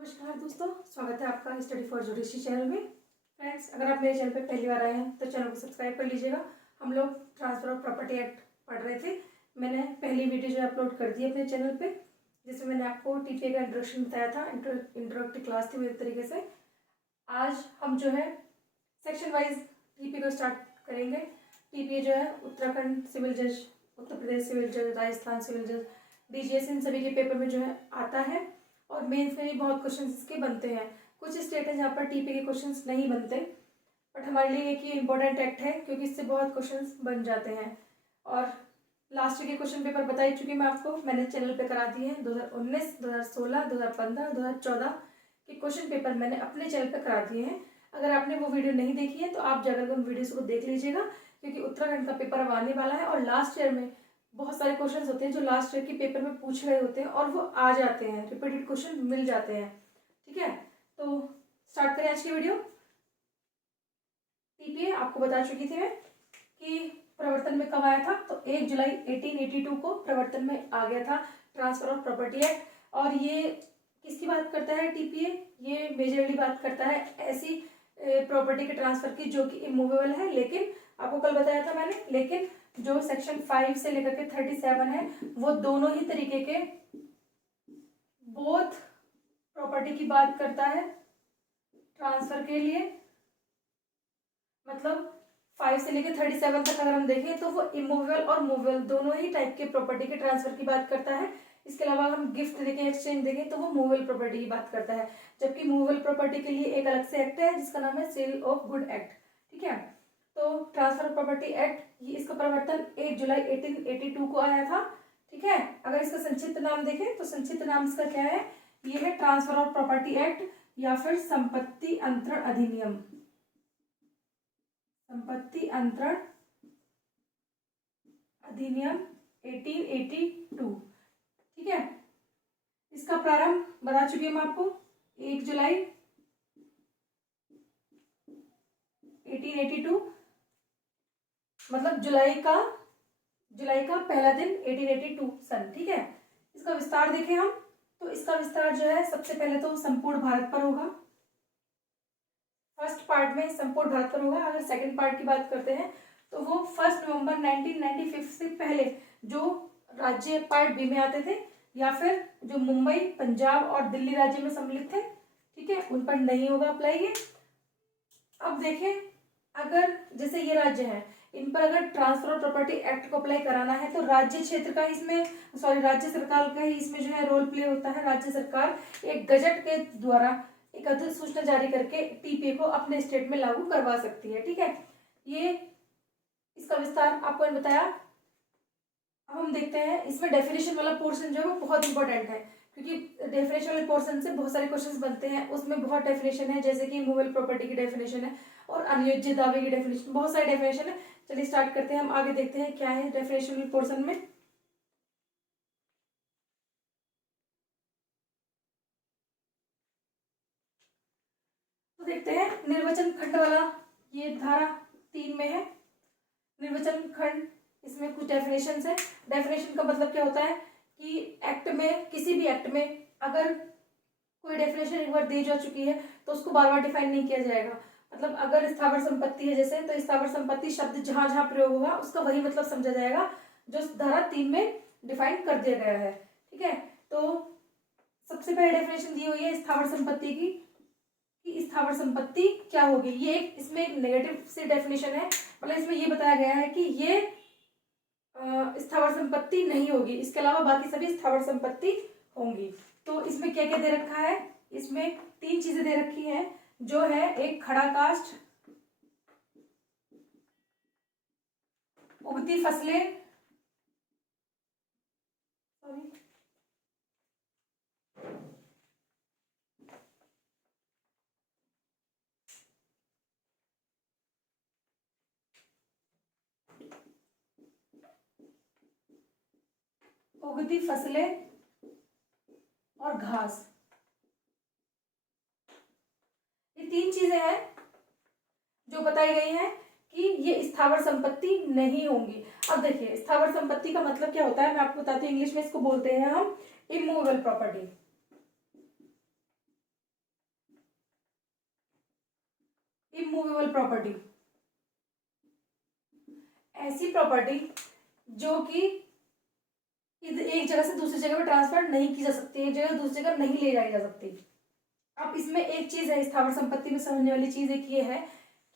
नमस्कार दोस्तों, स्वागत है आपका स्टडी फॉर जुडिशरी चैनल में। फ्रेंड्स, अगर आप मेरे चैनल पर पहली बार आए हैं तो चैनल को सब्सक्राइब कर लीजिएगा। हम लोग ट्रांसफर ऑफ प्रॉपर्टी एक्ट पढ़ रहे थे। मैंने पहली वीडियो जो अपलोड कर दी अपने चैनल पे, जिसमें मैंने आपको टीपीए का इंट्रोडक्शन बताया था। इंट्रोडक्टरी क्लास थी वो एक तरीके से। आज हम जो है सेक्शन वाइज टीपीए को स्टार्ट करेंगे। टीपीए जो है उत्तराखंड सिविल जज, उत्तर प्रदेश सिविल जज, राजस्थान सिविल जज, डीजीएस, इन सभी के पेपर में जो है आता है और मेंस में भी बहुत क्वेश्चन इसके बनते हैं। कुछ स्टेट है जहाँ पर टीपी के क्वेश्चंस नहीं बनते, बट हमारे लिए एक ये इंपॉर्टेंट एक्ट है क्योंकि इससे बहुत क्वेश्चंस बन जाते हैं। और लास्ट के क्वेश्चन पेपर बता ही चुकी मैं आपको, मैंने चैनल पे करा दिए हैं। 2019, 2016, 2015, 2014 के क्वेश्चन पेपर मैंने अपने चैनल पे करा दिए हैं। अगर आपने वो वीडियो नहीं देखी है तो आप जाकर उन वीडियोज़ को देख लीजिएगा, क्योंकि उत्तराखंड का पेपर अब आने वाला है और लास्ट ईयर में बहुत सारे क्वेश्चंस होते हैं जो लास्ट ईयर के पेपर में पूछे गए होते हैं और वो आ जाते हैं, रिपीटेड क्वेश्चन मिल जाते हैं। ठीक है, तो स्टार्ट करें आज की वीडियो। टीपीए आपको बता चुकी थी मैं कि प्रवर्तन में कब आया था, तो 1 जुलाई 1882 को प्रवर्तन में आ गया था ट्रांसफर ऑफ प्रॉपर्टी एक्ट। और ये किसकी बात करता है टीपीए? ये मेजरली बात करता है ऐसी प्रॉपर्टी के ट्रांसफर की जो कि इमूवेबल है, लेकिन आपको कल बताया था मैंने, लेकिन जो सेक्शन 5 से लेकर के 37 है वो दोनों ही तरीके के बोथ प्रॉपर्टी की बात करता है ट्रांसफर के लिए। मतलब 5 से लेकर 37 तक अगर हम देखें तो वो इमूवेबल और मूवेबल दोनों ही टाइप के प्रॉपर्टी के ट्रांसफर की बात करता है। इसके अलावा हम गिफ्ट देखें, एक्सचेंज देखें, तो वो मूवेबल प्रॉपर्टी की बात करता है। जबकि मूवेबल प्रॉपर्टी के लिए एक अलग से एक्ट है जिसका नाम है सेल ऑफ गुड एक्ट। ठीक है, तो ट्रांसफर ऑफ प्रॉपर्टी एक्ट, ये इसका प्रवर्तन 1 जुलाई 1882 को आया था। ठीक है, अगर इसका संक्षिप्त नाम देखें तो संक्षिप्त नाम इसका क्या है? ये है ट्रांसफर ऑफ प्रॉपर्टी एक्ट या फिर संपत्ति अंतरण अधिनियम। संपत्ति अंतरण अधिनियम 1882। ठीक है, इसका प्रारंभ बता चुकी हूँ मैं आपको, 1 जुलाई 1882, मतलब जुलाई का पहला दिन 1882 सन। ठीक है, इसका विस्तार देखें हम तो इसका विस्तार जो है सबसे पहले तो संपूर्ण भारत पर होगा। फर्स्ट पार्ट में संपूर्ण भारत पर होगा। अगर सेकंड पार्ट की बात करते हैं तो वो 1 नवंबर 1995 से पहले जो राज्य पार्ट बी में आते थे या फिर जो मुंबई, पंजाब और दिल्ली राज्य में सम्मिलित थे, ठीक है, उन पर नहीं होगा अप्लाई ये। अब देखें, अगर जैसे ये राज्य है, इन पर अगर ट्रांसफर ऑफ प्रॉपर्टी एक्ट को अप्लाई कराना है तो राज्य क्षेत्र का इसमें राज्य सरकार का ही इसमें जो है रोल प्ले होता है। राज्य सरकार एक गजट के द्वारा एक अधिसूचना जारी करके टीपीए को अपने स्टेट में लागू करवा सकती है। ठीक है, ये इसका विस्तार आपको मैंने बताया। अब हम देखते हैं इसमें डेफिनेशन वाला पोर्शन जो है वो बहुत इंपॉर्टेंट है, क्योंकि डेफिनेशन वाले पोर्शन से बहुत सारे क्वेश्चंस बनते हैं। उसमें बहुत डेफिनेशन है, जैसे कि मूवेबल प्रॉपर्टी की डेफिनेशन है और अनियोज्य दावे की डेफिनेशन, बहुत सारे डेफिनेशन है। चलिए स्टार्ट करते हैं, हम आगे देखते हैं क्या है डेफिनेशन वाले पोर्शन में। तो देखते हैं निर्वचन खंड वाला, ये धारा 3 में है निर्वचन खंड। इसमें कुछ डेफिनेशन है। डेफिनेशन का मतलब क्या होता है कि एक्ट में, किसी भी एक्ट में अगर कोई डेफिनेशन एक बार दी जा चुकी है तो उसको बार बार डिफाइन नहीं किया जाएगा। मतलब अगर स्थावर संपत्ति है जैसे, तो स्थावर संपत्ति शब्द जहां जहां प्रयोग होगा उसका वही मतलब समझा जाएगा जो धारा 3 में डिफाइन कर दिया गया है। ठीक है, तो सबसे पहले डेफिनेशन दी हुई है स्थावर संपत्ति की, कि स्थावर संपत्ति क्या होगी। ये एक इसमें एक नेगेटिव सी डेफिनेशन है, मतलब इसमें ये बताया गया है कि ये स्थावर संपत्ति नहीं होगी, इसके अलावा बाकी सभी स्थावर संपत्ति होंगी। तो इसमें क्या क्या दे रखा है? इसमें 3 चीजें दे रखी हैं, जो है एक खड़ा काष्ठ, उगती फसलें, उगती फसलें और घास, ये 3 चीजें हैं जो बताई गई हैं कि ये स्थावर संपत्ति नहीं होंगी। अब देखिए स्थावर संपत्ति का मतलब क्या होता है, मैं आपको बताती हूँ। इंग्लिश में इसको बोलते हैं हम इमूवेबल प्रॉपर्टी। इमूवेबल प्रॉपर्टी, ऐसी प्रॉपर्टी जो कि एक जगह से दूसरी जगह पे ट्रांसफर नहीं की जा सकती, एक जगह दूसरी जगह नहीं ले जाई जा सकती। अब इसमें एक चीज है स्थावर संपत्ति में समझने वाली चीज एक ये है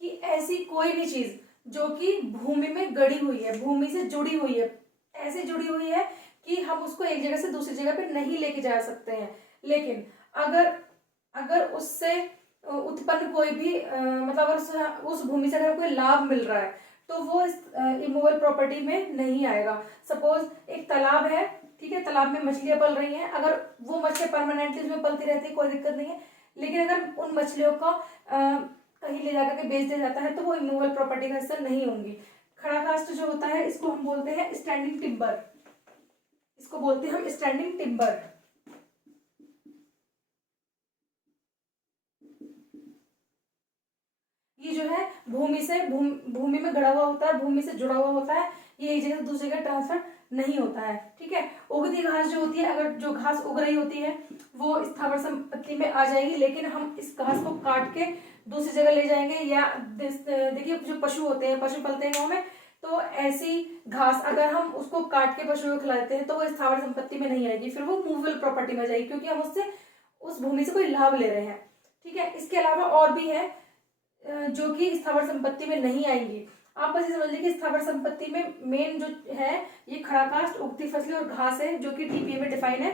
कि ऐसी कोई भी चीज जो कि भूमि में गड़ी हुई है, भूमि से जुड़ी हुई है, ऐसे जुड़ी हुई है कि हम उसको एक जगह से दूसरी जगह पे नहीं लेके जा सकते हैं, लेकिन अगर अगर उससे उत्पन्न कोई भी मतलब अगर उस भूमि से अगर कोई लाभ मिल रहा है तो वो इस इमूवेबल प्रॉपर्टी में नहीं आएगा। सपोज एक तालाब है, ठीक है, तालाब में मछलियां पल रही हैं, अगर वो मछलियां परमानेंटली उसमें पलती रहती है कोई दिक्कत नहीं है, लेकिन अगर उन मछलियों को कहीं ले जाकर के बेच दिया जाता है तो वो इमूवेबल प्रॉपर्टी का हिस्सा नहीं होंगी। खड़ा कास्ट जो होता है इसको हम बोलते हैं स्टैंडिंग टिम्बर, इसको बोलते हैं हम स्टैंडिंग टिम्बर। ये जो है भूमि में गड़ा हुआ होता है, भूमि से जुड़ा हुआ होता है, ये एक जगह से दूसरी जगह ट्रांसफर नहीं होता है, ठीक है। उगती घास जो होती है, अगर जो घास उग रही होती है वो स्थावर संपत्ति में आ जाएगी, लेकिन हम इस घास को काट के दूसरी जगह ले जाएंगे, या देखिए जो पशु होते हैं, पशु पलते हैं गाँव में, तो ऐसी घास अगर हम उसको काट के पशुओं को खिलाते हैं तो वो स्थावर संपत्ति में नहीं आएगी, फिर वो मूवेबल प्रॉपर्टी में जाएगी, क्योंकि हम उससे उस भूमि से कोई लाभ ले रहे हैं, ठीक है। इसके अलावा और भी है जो कि स्थावर संपत्ति में नहीं आएंगी। आप बस ये समझ लीजिए कि स्थावर संपत्ति में मेन जो है ये खड़ा कास्ट, उगती फसलें और घास है, जो कि टीपीए में डिफाइन है,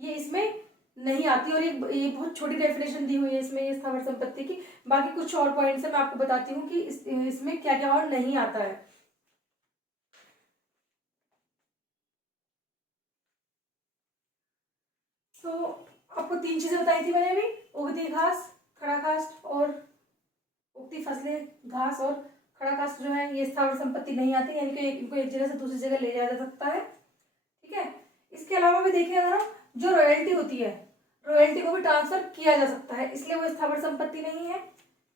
ये इसमें नहीं आती, और ये बहुत छोटी डेफिनेशन दी हुई है इसमें ये स्थावर संपत्ति की। बाकी कुछ और पॉइंट्स है मैं आपको बताती हूँ कि इसमें क्या क्या और नहीं आता है। तो आपको 3 चीजें बताई थी मैंने अभी, उगती घास, खड़ा कास्ट और उगती फसलें, घास और खड़ा कास्ट जो है ये स्थावर संपत्ति नहीं आती, यानी कि इनको एक जगह से दूसरी जगह ले जाया जा सकता है, ठीक है। इसके अलावा भी देखिए अगर हम जो रॉयल्टी होती है, रॉयल्टी को भी ट्रांसफर किया जा सकता है, इसलिए वो स्थावर संपत्ति नहीं है।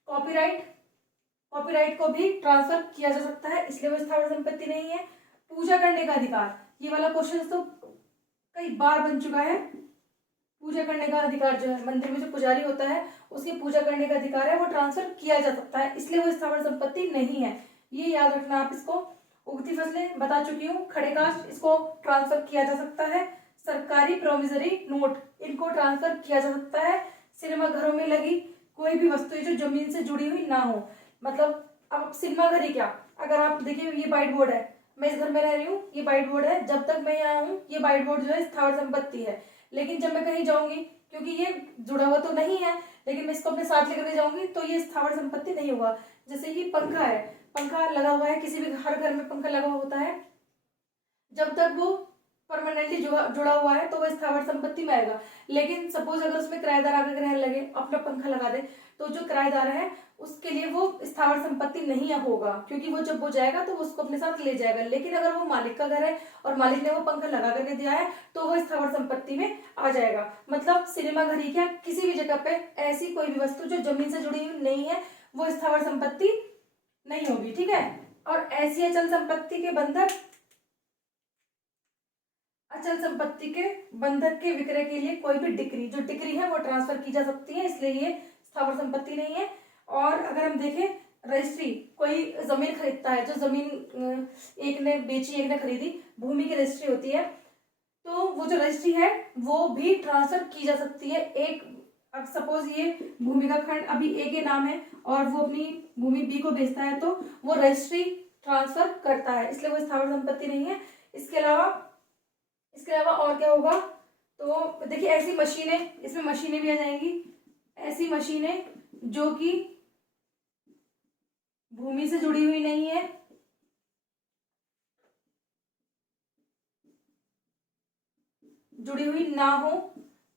कॉपीराइट, कॉपीराइट को भी ट्रांसफर किया जा सकता है, इसलिए वो स्थावर संपत्ति नहीं है। पूजा करने का अधिकार, ये वाला क्वेश्चन तो कई बार बन चुका है। पूजा करने का अधिकार जो है, मंदिर में जो पुजारी होता है उसकी पूजा करने का अधिकार है, वो ट्रांसफर किया जा सकता है, इसलिए वो स्थावर संपत्ति नहीं है, ये याद रखना आप इसको। उगती फसलें बता चुकी हूँ, खड़े कास्ट इसको ट्रांसफर किया जा सकता है। सरकारी प्रोविजरी नोट इनको ट्रांसफर किया जा सकता है। सिनेमा घरों में लगी कोई भी वस्तु जो जमीन से जुड़ी हुई ना हो, मतलब अब सिनेमा घर ही क्या, अगर आप देखिए ये व्हाइट बोर्ड है, मैं इस घर में रह रही हूँ, ये व्हाइट बोर्ड है, जब तक मैं यहाँ हूँ ये व्हाइट बोर्ड जो है स्थावर संपत्ति है, लेकिन जब मैं कहीं जाऊंगी, क्योंकि ये जुड़ा हुआ तो नहीं है, लेकिन मैं इसको अपने साथ लेकर के जाऊंगी तो ये स्थावर संपत्ति नहीं होगा। जैसे ये पंखा है, पंखा लगा हुआ है, किसी भी हर घर में पंखा लगा हुआ होता है, जब तक वो परमानेंटली जुड़ा हुआ है तो वो स्थावर संपत्ति में आएगा। लेकिन सपोज अगर उसमें किराएदार आकर रहने लगे, अपना पंखा लगा दे, तो जो किराएदार है उसके लिए वो स्थावर संपत्ति नहीं होगा, क्योंकि वो जब वो जाएगा तो वो उसको अपने साथ ले जाएगा। लेकिन अगर वो मालिक का घर है और मालिक ने वो पंखा लगा करके दिया है तो वो स्थावर संपत्ति में आ जाएगा। मतलब सिनेमा घर ही क्या, किसी भी जगह पे ऐसी कोई भी वस्तु जो जमीन से जुड़ी हुई नहीं है वो स्थावर संपत्ति नहीं होगी, ठीक है। और ऐसी अचल संपत्ति के बंधक, अचल संपत्ति के बंधक के विक्रय के लिए कोई भी डिक्री, जो डिक्री है वो ट्रांसफर की जा सकती है, इसलिए ये स्थावर संपत्ति नहीं है। और अगर हम देखें रजिस्ट्री, कोई जमीन खरीदता है, जो जमीन एक ने बेची एक ने खरीदी, भूमि की रजिस्ट्री होती है, तो वो जो रजिस्ट्री है वो भी ट्रांसफर की जा सकती है। एक अब सपोज ये भूमि का खंड अभी ए के नाम है और वो अपनी भूमि बी को बेचता है तो वो रजिस्ट्री ट्रांसफर करता है, इसलिए वो स्थावर संपत्ति नहीं है। इसके अलावा और क्या होगा, तो देखिए ऐसी मशीनें, इसमें मशीनें भी आ जाएंगी, ऐसी मशीनें जो कि भूमि से जुड़ी हुई नहीं है, जुड़ी हुई ना हो,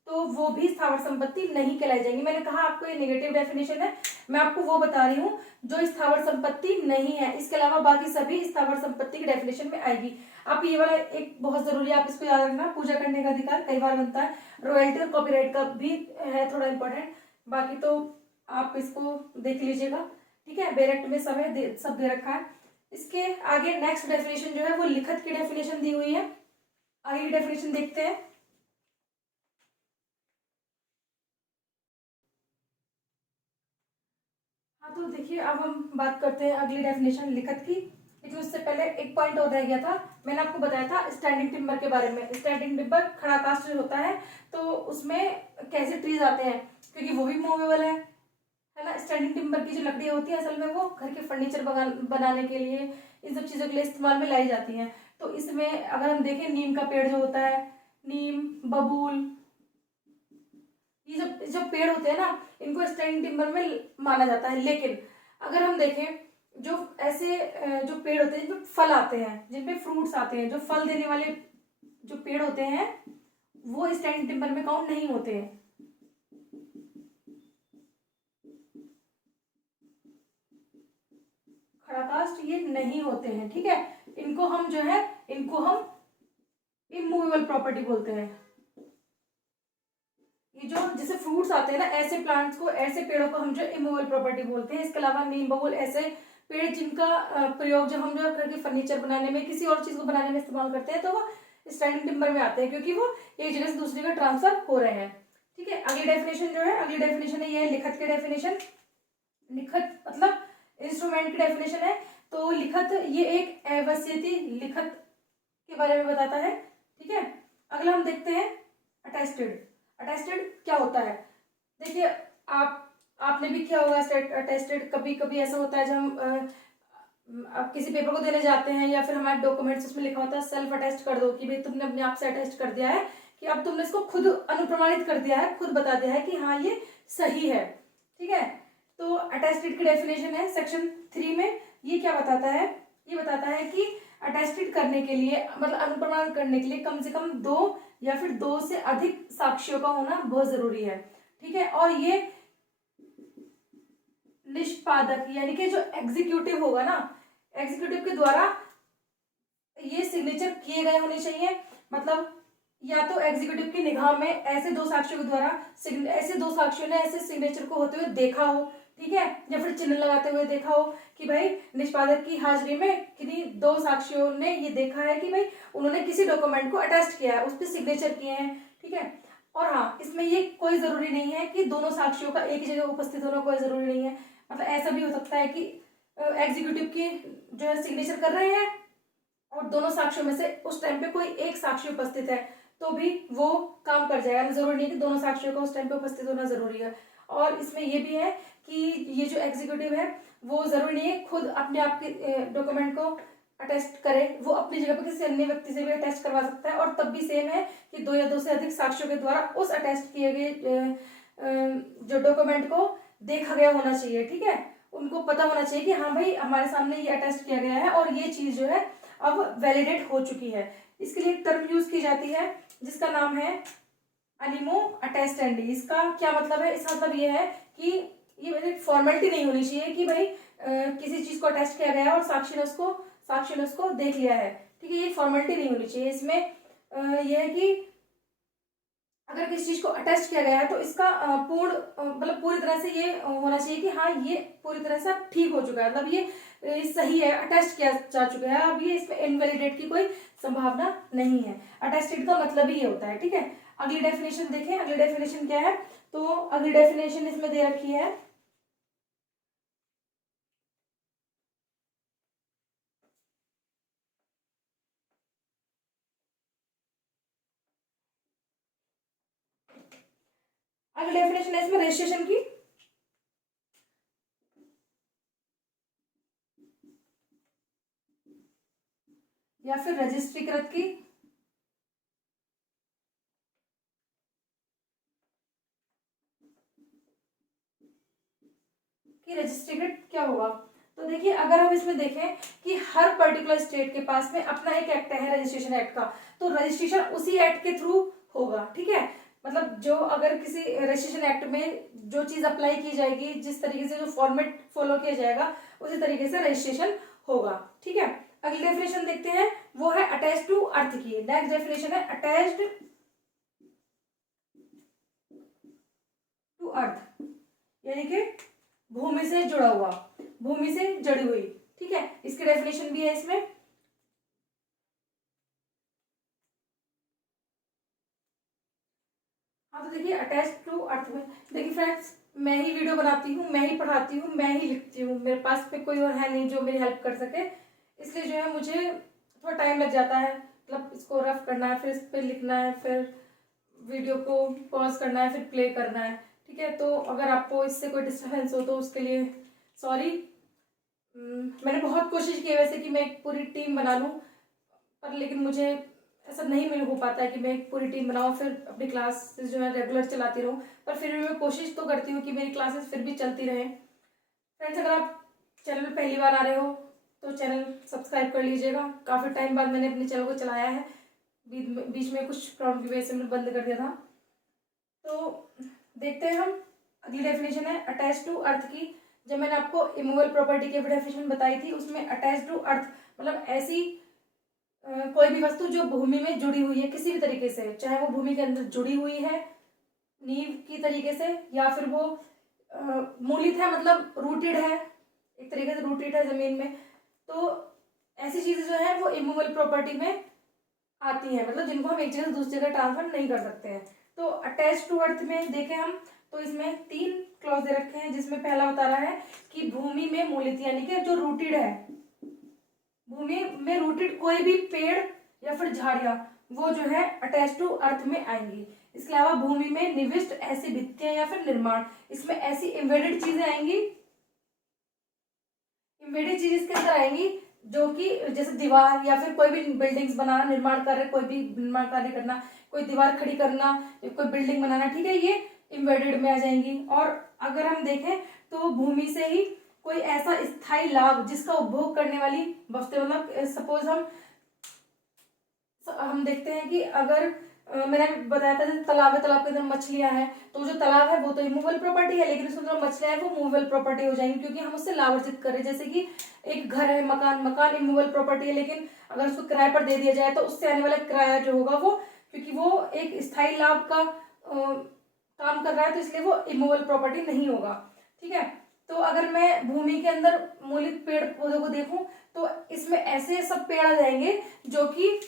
तो वो भी स्थावर संपत्ति नहीं कहलाई जाएंगी। मैंने कहा आपको ये नेगेटिव डेफिनेशन है, मैं आपको वो बता रही हूँ जो स्थावर संपत्ति नहीं है, इसके अलावा बाकी सभी स्थावर संपत्ति की डेफिनेशन में आएगी। आप ये वाला एक बहुत जरूरी है, आप इसको याद रखना, पूजा करने का अधिकार कई बार बनता है, रॉयल्टी और कॉपीराइट का भी है थोड़ा इंपॉर्टेंट, बाकी तो आप इसको देख लीजिएगा, ठीक है। बेरेक्ट में सब दे रखा है। इसके आगे नेक्स्ट डेफिनेशन जो है वो लिखत की डेफिनेशन दी हुई है, आगे डेफिनेशन देखते हैं। हाँ, तो देखिए अब हम बात करते हैं अगली डेफिनेशन लिखत की। लेकिन उससे पहले एक पॉइंट और रह गया था। मैंने आपको बताया था स्टैंडिंग टिम्बर के बारे में। स्टैंडिंग टिम्बर खड़ा कास्ट जो होता है तो उसमें कैसे ट्रीज आते हैं, क्योंकि वो भी मूवेबल है ना। स्टैंडिंग टिम्बर की जो लकड़ी होती है असल में वो घर के फर्नीचर बनाने के लिए, इन सब चीज़ों के लिए इस्तेमाल में लाई जाती हैं। तो इसमें अगर हम देखें नीम का पेड़ जो होता है, नीम, बबूल, ये जो पेड़ होते हैं ना, इनको स्टैंडिंग टिम्बर में माना जाता है। लेकिन अगर हम देखें जो ऐसे जो पेड़ होते हैं जिनपे फल आते हैं, जिनपे फ्रूट्स आते हैं, जो फल देने वाले जो पेड़ होते हैं वो स्टैंडिंग टिम्बर में काउंट नहीं होते हैं। खड़ा कास्ट ये नहीं होते हैं, ठीक है। इनको हम जो है इनको हम इमूवेबल प्रॉपर्टी बोलते हैं। ये जो जैसे फ्रूट्स आते हैं ना, ऐसे प्लांट्स को, ऐसे पेड़ों को हम जो इमूवेबल प्रॉपर्टी बोलते हैं। इसके अलावा नीम, बबूल ऐसे पेड़ जिनका प्रयोग जो हम जो घर के फर्नीचर बनाने में, किसी और चीज को बनाने में इस्तेमाल करते हैं, तो वो स्टैंडिंग टिम्बर में आते हैं, क्योंकि वो एक जगह से दूसरी जगह ट्रांसफर हो रहे हैं, ठीक है। अगली डेफिनेशन जो है, अगली डेफिनेशन है ये लिखत की डेफिनेशन। लिखत मतलब इंस्ट्रूमेंट की डेफिनेशन है। तो लिखत ये एक अवस्यति लिखत के बारे में बताता है, ठीक है। अगला हम देखते हैं अटेस्टेड। अटेस्टेड क्या होता है? देखिए आपने भी किया होगा अटेस्टेड। कभी कभी ऐसा होता है जब हम आप किसी पेपर को देने जाते हैं या फिर हमारे डॉक्यूमेंट्स उसमें लिखा होता है सेल्फ अटेस्ट कर दो, कि भाई तुमने अपने आप से अटेस्ट कर दिया है, कि अब तुमने इसको खुद अनुप्रमाणित कर दिया है, खुद बता दिया है कि हाँ ये सही है, ठीक है। तो अटेस्टेड की डेफिनेशन है सेक्शन 3 में। ये क्या बताता है? ये बताता है कि अटेस्टेड करने के लिए, मतलब अनुप्रमाणित करने के लिए कम से कम 2 या फिर 2 से अधिक साक्ष्यों का होना बहुत जरूरी है, ठीक है। और ये निष्पादक यानी कि जो एग्जीक्यूटिव होगा ना, एग्जीक्यूटिव के द्वारा ये सिग्नेचर किए गए होने चाहिए। मतलब या तो एग्जीक्यूटिव की निगाह में ऐसे 2 साक्ष्यों के द्वारा, ऐसे 2 साक्ष्यों ने ऐसे सिग्नेचर को होते हुए देखा हो, ठीक है, या फिर चिन्ह लगाते हुए देखा हो कि भाई निष्पादक की हाजिरी में किन्हीं 2 साक्ष्यों ने ये देखा है कि भाई उन्होंने किसी डॉक्यूमेंट को अटेस्ट किया है, उस पर सिग्नेचर किए हैं, ठीक है। और हाँ, इसमें ये कोई जरूरी नहीं है कि दोनों साक्ष्यों का एक ही जगह उपस्थित होना, कोई जरूरी नहीं है। मतलब ऐसा भी हो सकता है कि एग्जीक्यूटिव की जो है सिग्नेचर कर रहे हैं और दोनों साक्ष्यों में से उस टाइम पे कोई एक साक्षी उपस्थित है, तो भी वो काम कर जाएगा। जरूरी नहीं कि दोनों साक्षियों का उस टाइम पे उपस्थित होना जरूरी है। और इसमें ये भी है कि ये जो एग्जीक्यूटिव है वो जरूरी नहीं है खुद अपने आप के डॉक्यूमेंट को अटेस्ट करे, वो अपनी जगह पर किसी अन्य व्यक्ति से भी अटेस्ट करवा सकता है। और तब भी सेम है कि 2 या 2 से अधिक साक्ष्यों के द्वारा उस अटेस्ट किए गए जो डॉक्यूमेंट को देखा गया होना चाहिए, ठीक है। उनको पता होना चाहिए कि हाँ भाई हमारे सामने ये अटेस्ट किया गया है और ये चीज जो है अब वैलिडेट हो चुकी है। इसके लिए एक टर्म यूज की जाती है जिसका नाम है अनिमो अटेस्टेंडी। इसका क्या मतलब है? इसका मतलब ये है कि ये फॉर्मेलिटी नहीं होनी चाहिए कि भाई किसी चीज को अटेस्ट किया गया है और साक्षी ने उसको देख लिया है, ठीक है। ये फॉर्मेलिटी नहीं होनी चाहिए। इसमें यह है कि अगर किसी चीज को अटेस्ट किया गया है तो इसका पूर्ण मतलब पूरी तरह से ये होना चाहिए कि हाँ ये पूरी तरह से ठीक हो चुका है, मतलब ये सही है, अटेस्ट किया जा चुका है, अब ये इसमें इनवैलिडेट की कोई संभावना नहीं है। अटेस्टेड का मतलब ही ये होता है, ठीक है। अगली डेफिनेशन देखें। अगली डेफिनेशन क्या है? तो अगली डेफिनेशन इसमें दे रखी है अगली डेफिनेशन है इसमें रजिस्ट्रेशन की। या फिर रजिस्ट्रीकृत की। रजिस्ट्रीकृत क्या होगा? तो देखिए अगर हम इसमें देखें कि हर पर्टिकुलर स्टेट के पास में अपना एक एक्ट है रजिस्ट्रेशन एक्ट का, तो रजिस्ट्रेशन उसी एक्ट के थ्रू होगा, ठीक है। मतलब जो अगर किसी रजिस्ट्रेशन एक्ट में जो चीज अप्लाई की जाएगी, जिस तरीके से जो फॉर्मेट फॉलो किया जाएगा उसी तरीके से रजिस्ट्रेशन होगा, ठीक है। अगली डेफिनेशन देखते हैं, वो है अटैच टू अर्थ की। नेक्स्ट डेफिनेशन है अटैच्ड टू अर्थ, यानी कि भूमि से जुड़ा हुआ, भूमि से जुड़ी हुई, ठीक है। इसकी डेफिनेशन भी है इसमें। हाँ तो देखिए अटैच टू अर्थ में देखिए फ्रेंड्स, मैं ही वीडियो बनाती हूँ, मैं ही पढ़ाती हूँ, मैं ही लिखती हूँ, मेरे पास पे कोई और है नहीं जो मेरी हेल्प कर सके। इसलिए जो है मुझे थोड़ा टाइम लग जाता है, मतलब इसको रफ करना है, फिर इस पर लिखना है, फिर वीडियो को पॉज करना है, फिर प्ले करना है। ठीक है, तो अगर आपको इससे कोई डिस्टर्बेंस हो तो उसके लिए सॉरी। मैंने बहुत कोशिश की है वैसे कि मैं एक पूरी टीम बना लूँ, पर लेकिन मुझे ऐसा नहीं मिल हो पाता है कि मैं एक पूरी टीम बनाऊँ फिर अपनी क्लास जो है रेगुलर चलाती रहूँ। पर फिर भी मैं कोशिश तो करती हूँ कि मेरी क्लासेस फिर भी चलती रहें। फ्रेंड्स, अगर आप चैनल पर पहली बार आ रहे हो तो चैनल सब्सक्राइब कर लीजिएगा। काफ़ी टाइम बाद मैंने अपने चैनल को चलाया है, बीच में कुछ प्रॉब्लम की वजह से मैंने बंद कर दिया था। तो देखते हैं हम, अगली डेफिनेशन है अटैच टू अर्थ की। जब मैंने आपको इमूवेबल प्रॉपर्टी की डेफिनेशन बताई थी, उसमें अटैच टू अर्थ मतलब ऐसी कोई भी वस्तु जो भूमि में जुड़ी हुई है किसी भी तरीके से, चाहे वो भूमि के अंदर जुड़ी हुई है नींव की तरीके से, या फिर वो मूलित है मतलब रूटेड है, एक तरीके से रूटेड है जमीन में, तो ऐसी चीजें जो है वो इमूवेबल प्रॉपर्टी में आती हैं, मतलब जिनको हम एक जगह से दूसरी जगह ट्रांसफर नहीं कर सकते हैं। तो अटैच टू अर्थ में देखें हम तो इसमें 3 क्लॉज दे रखे हैं, जिसमें पहला बता रहा है कि भूमि में मूलित यानी कि जो रूटेड है, भूमि में रूटेड कोई भी पेड़ या फिर झाड़ियां वो जो है अटैच टू अर्थ में आएंगी। इसके अलावा भूमि में निविष्ट ऐसी भित्तियां या फिर निर्माण, इसमें ऐसी इम्बेडेड चीजें आएंगी, इम्बेडेड चीज इसके अंदर आएंगी जो कि जैसे दीवार या फिर कोई भी बिल्डिंग्स बनाना, निर्माण कार्य, कोई भी निर्माण कार्य करना, कोई दीवार खड़ी करना, कोई बिल्डिंग बनाना, ठीक है, ये इम्बेडेड में आ जाएंगी। और अगर हम देखें तो भूमि से ही कोई ऐसा स्थायी लाभ जिसका उपभोग करने वाली वस्तु, मतलब सपोज हम देखते हैं कि अगर मैंने बताया था जैसे तालाब है, तालाब के अंदर मछलियां हैं, तो जो तालाब है वो तो इमूवेबल प्रॉपर्टी है, लेकिन उसमें जो मछलियां हैं वो मूवेबल प्रॉपर्टी हो जाएंगी क्योंकि हम उससे लाभ अर्जित कर रहे हैं। जैसे कि एक घर है, मकान इमूवेबल प्रॉपर्टी है, लेकिन अगर उसको किराए पर दे दिया जाए तो उससे आने वाला किराया जो होगा वो, क्योंकि वो एक स्थायी लाभ का काम कर रहा है, तो इसलिए वो इमूवेबल प्रॉपर्टी नहीं होगा। ठीक है, तो अगर मैं भूमि के अंदर मूलित पेड़ पौधों को देखूं तो इसमें ऐसे सब पेड़ आ जाएंगे जो कि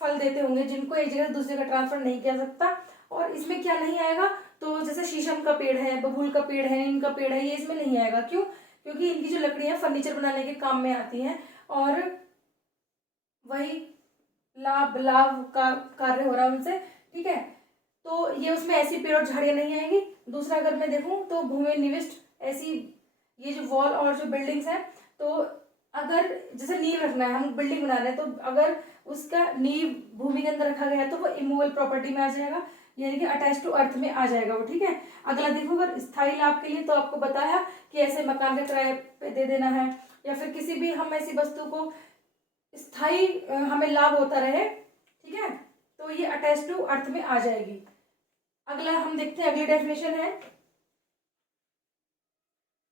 फल देते होंगे, जिनको एक जगह से दूसरी जगह ट्रांसफर नहीं किया सकता। और इसमें क्या नहीं आएगा, तो जैसे शीशम का पेड़ है, बबूल का पेड़ है, नीम का पेड़ है, ये इसमें नहीं आएगा। क्यों? क्योंकि इनकी जो लकड़ियां फर्नीचर बनाने के काम में आती हैं और वही लाभ लाभ का कार्य हो रहा है उनसे। ठीक है, तो ये उसमें ऐसी पेड़ और झाड़ियां नहीं आएंगी। दूसरा अगर मैं देखूं तो भूमि निविष्ट ऐसी ये जो वॉल और जो बिल्डिंग्स हैं, तो अगर जैसे नींव रखना है, हम बिल्डिंग बना रहे हैं, तो अगर उसका नींव भूमि के अंदर रखा गया है तो वो इमूवेबल प्रॉपर्टी में आ जाएगा, यानी कि अटैच टू अर्थ में आ जाएगा वो। ठीक है, अगला देखो, अगर स्थायी लाभ के लिए तो आपको बताया कि ऐसे मकान के किराए पे दे देना है, या फिर किसी भी हम ऐसी वस्तु को स्थायी हमें लाभ होता रहे, ठीक है, तो ये अटैच टू अर्थ में आ जाएगी। अगला हम देखते हैं, अगली डेफिनेशन है,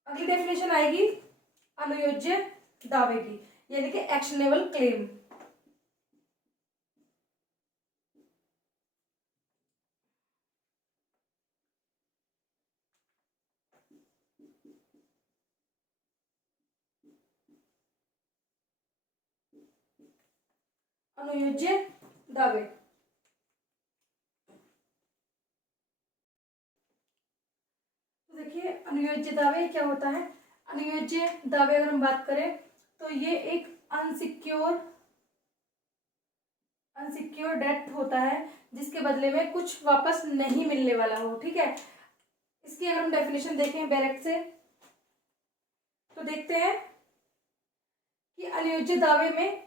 अगली डेफिनेशन आएगी अनुयोज्य दावे की, यानी कि एक्शनेबल क्लेम। अनुयोज्य दावे, तो देखिए अनुयोज्य दावे क्या होता है। अनुयोज्य दावे अगर हम बात करें तो ये एक अनसिक्योर डेट होता है जिसके बदले में कुछ वापस नहीं मिलने वाला हो। ठीक है, इसकी अगर हम डेफिनेशन देखें डायरेक्ट से तो देखते हैं कि अनुयोज्य दावे में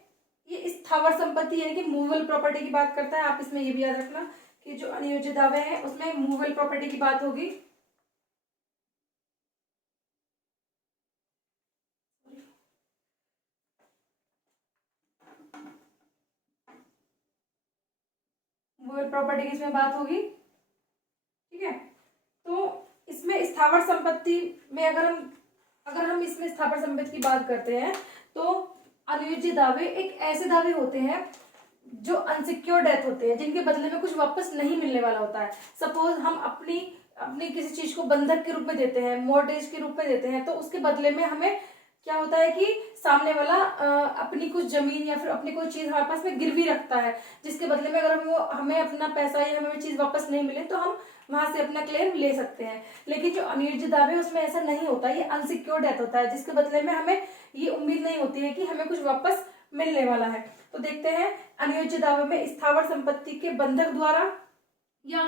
ये स्थावर संपत्ति यानी कि मूवेबल प्रॉपर्टी की बात करता है। आप इसमें ये भी याद रखना कि जो अनुयोज्य दावे हैं उसमें मूवेबल प्रॉपर्टी की बात होगी। मूवेबल प्रॉपर्टी की इसमें बात होगी। ठीक है, तो इसमें स्थावर संपत्ति में अगर हम इसमें स्थावर संपत्ति की बात करते हैं तो अनुयोज्य दावे एक ऐसे दावे होते हैं जो अनसिक्योर डेथ होते हैं, जिनके बदले में कुछ वापस नहीं मिलने वाला होता है। सपोज हम अपनी अपनी किसी चीज को बंधक के रूप में देते हैं, मॉर्गेज के रूप में देते हैं, तो उसके बदले में हमें क्या होता है कि सामने वाला अपनी कुछ जमीन या फिर अपनी कोई चीज हमारे पास में गिरवी रखता है, जिसके बदले में अगर हमें अपना पैसा या हमें चीज वापस नहीं मिले तो हम वहां से अपना क्लेम ले सकते हैं। लेकिन जो अनियोज्य दावे उसमें ऐसा नहीं होता, ये अनसिक्योर्ड डेथ होता है, जिसके बदले में हमें ये उम्मीद नहीं होती है कि हमें कुछ वापस मिलने वाला है। तो देखते हैं अनियोज्य दावे में स्थावर संपत्ति के बंधक द्वारा या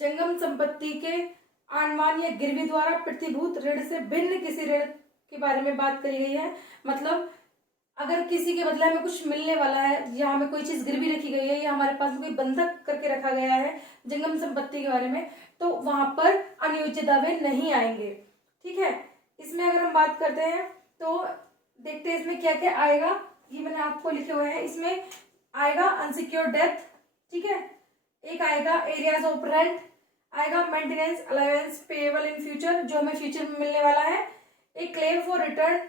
जंगम संपत्ति के आनवान या गिरवी द्वारा प्रतिभूत ऋण से भिन्न किसी ऋण के बारे में बात करी गई है। मतलब अगर किसी के बदले हमें कुछ मिलने वाला है या हमें कोई चीज गिरवी रखी गई है या हमारे पास कोई बंधक करके रखा गया है जंगम संपत्ति के बारे में, तो वहां पर अनियोज्य दावे नहीं आएंगे। ठीक है, इसमें अगर हम बात करते हैं तो देखते हैं इसमें क्या क्या आएगा। ये मैंने आपको लिखे हुए हैं। इसमें आएगा अनसिक्योर्ड डेथ, ठीक है, एक आएगा एरियाज ऑफ रेंट, आएगा maintenance allowance payable in future, जो हमें फ्यूचर में मिलने वाला है, एक claim for return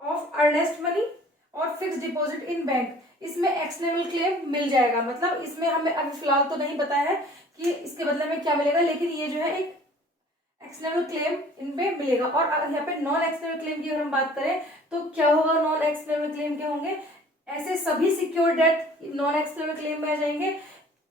of earnest money और फिक्स डिपॉजिट इन बैंक। इसमें एक्सटर्नल क्लेम मिल जाएगा। मतलब इसमें हमें अभी फिलहाल तो नहीं पता है कि इसके बदले में क्या मिलेगा, लेकिन ये जो है एक एक्सटर्नल क्लेम इनमें मिलेगा। और अगर यहाँ पे नॉन एक्सटर्नल क्लेम की अगर हम बात करें तो क्या होगा, नॉन एक्सटर्नल क्लेम क्या होंगे, ऐसे सभी secure debt non external claim में आ जाएंगे।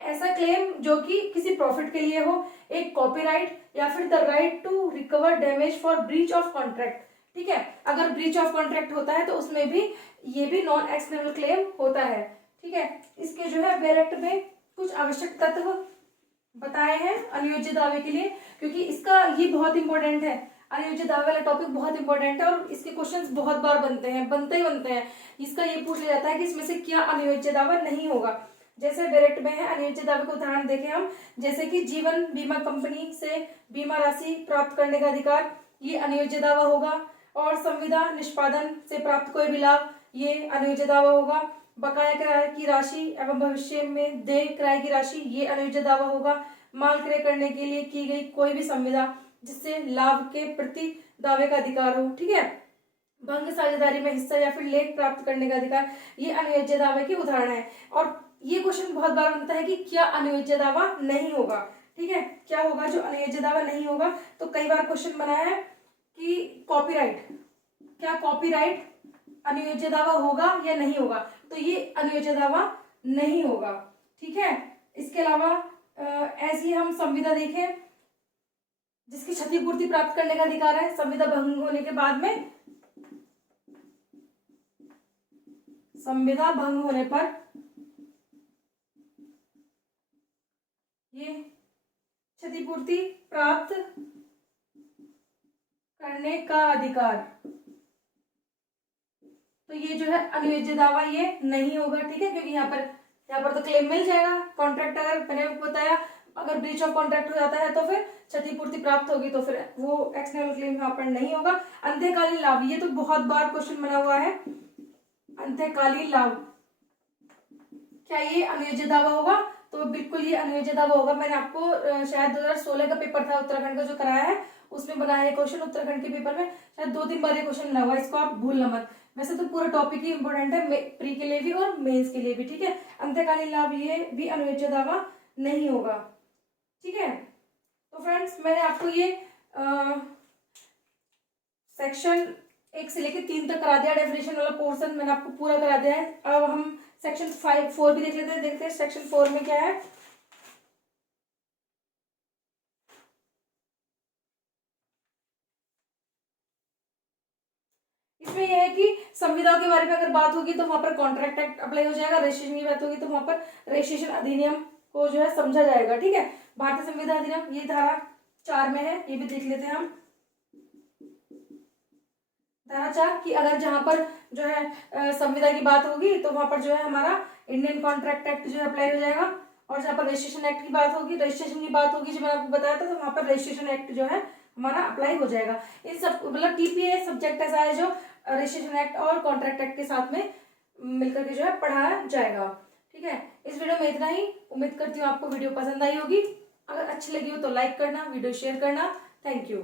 ऐसा क्लेम जो कि किसी प्रॉफिट के लिए हो, एक कॉपीराइट या फिर the right to recover damage for breach of contract. ठीक है, अगर ब्रीच ऑफ कॉन्ट्रैक्ट होता है तो उसमें भी ये भी नॉन एक्सटर्नल क्लेम होता है। ठीक है, इसके जो है बेरेक्ट में कुछ आवश्यक तत्व बताए हैं अनियोज्य दावे के लिए, क्योंकि इसका ये बहुत इंपॉर्टेंट है। अनियोज्य दावे वाला टॉपिक बहुत इंपॉर्टेंट है और इसके क्वेश्चंस बहुत बार बनते हैं। इसका ये पूछ लिया जाता है कि इसमें से क्या अनियोज्य दावा नहीं होगा। जैसे डायरेक्ट में है अनियोज्य दावे को उदाहरण देखें हम, जैसे कि जीवन बीमा कंपनी से बीमा राशि प्राप्त करने का अधिकार, ये अनियोज्य दावा होगा। और संविदा निष्पादन से प्राप्त कोई भी लाभ, ये अनियोज्य दावा होगा। बकाया किराए की राशि एवं भविष्य में देय किराए की राशि, ये अनियोज्य दावा होगा। माल क्रय करने के लिए की गई कोई भी संविदा जिससे लाभ के प्रति दावे का अधिकार हो। ठीक है, भंग साझेदारी में हिस्सा या फिर लेख प्राप्त करने का अधिकार, ये अनियोज्य दावे के उदाहरण है। और ये क्वेश्चन बहुत बार बनता है कि क्या अनियोज्य दावा नहीं होगा। ठीक है, क्या होगा जो अनियोज्य दावा नहीं होगा, तो कई बार क्वेश्चन बना है कि कॉपीराइट, क्या कॉपीराइट अनियोज्य दावा होगा या नहीं होगा, तो ये अनियोज्य दावा नहीं होगा। ठीक है, इसके अलावा ऐसी हम संविदा देखें जिसकी क्षतिपूर्ति प्राप्त करने का अधिकार है, संविदा भंग होने के बाद में, संविदा भंग होने पर ये क्षतिपूर्ति प्राप्त करने का अधिकार, तो ये जो है अनियोज्य दावा ये नहीं होगा। ठीक है, क्योंकि यहाँ पर तो क्लेम मिल जाएगा। कॉन्ट्रैक्ट अगर मैंने बताया अगर ब्रीच ऑफ कॉन्ट्रैक्ट हो जाता है तो फिर क्षतिपूर्ति प्राप्त होगी, तो फिर वो एक्सटर्नल क्लेम यहाँ पर नहीं होगा। अंत्यकालीन लाभ, ये तो बहुत बार क्वेश्चन बना हुआ है। अंत्यकालीन लाभ, क्या ये अनियोज्य दावा होगा, तो बिल्कुल ये अनियोज्य दावा होगा। मैंने आपको शायद 2016 का पेपर था उत्तराखंड का जो कराया है उसमें बनाया है क्वेश्चन। उत्तराखंड के पेपर में शायद 2-3 बार ये क्वेश्चन बना हुआ है, इसको आप भूलना मत। वैसे तो पूरा टॉपिक ही इंपॉर्टेंट है, प्री के लिए भी और मेंस के लिए भी। ठीक है, अंत्यकालीन लाभ ये भी अनियोज्य दावा नहीं होगा। ठीक है, तो फ्रेंड्स मैंने आपको ये सेक्शन 1 से लेकर 3 तक करा दिया, डेफिनेशन वाला पोर्शन मैंने आपको पूरा करा दिया है। अब हम सेक्शन 4 भी देख लेते हैं। देखते हैं सेक्शन 4 में क्या है। इसमें यह है कि संविदा के बारे में अगर बात होगी तो वहां पर कॉन्ट्रैक्ट एक्ट अप्लाई हो जाएगा। रजिस्ट्रेशन की बात होगी तो वहां पर रजिस्ट्रेशन अधिनियम को जो है समझा जाएगा। ठीक है, भारतीय संविदा अधिनियम ये धारा 4 में है, ये भी देख लेते हैं हम। धारा 4 की अगर जहां पर जो है संविदा की बात होगी तो वहां पर जो है हमारा इंडियन कॉन्ट्रैक्ट एक्ट जो है अप्लाई हो जाएगा। और जहां पर रजिस्ट्रेशन एक्ट की बात होगी, रजिस्ट्रेशन की बात होगी जो मैंने आपको बताया था, तो वहां पर रजिस्ट्रेशन एक्ट जो है हमारा अप्लाई हो जाएगा। इन सब मतलब टीपीए सब्जेक्ट ऐसा है जो रजिस्ट्रेशन एक्ट और कॉन्ट्रैक्ट एक्ट के साथ में मिलकर के जो है पढ़ाया जाएगा। ठीक है, इस वीडियो में इतना ही। उम्मीद करती हूँ आपको वीडियो पसंद आई होगी। अगर अच्छी लगी हो तो लाइक करना, वीडियो शेयर करना। Thank you.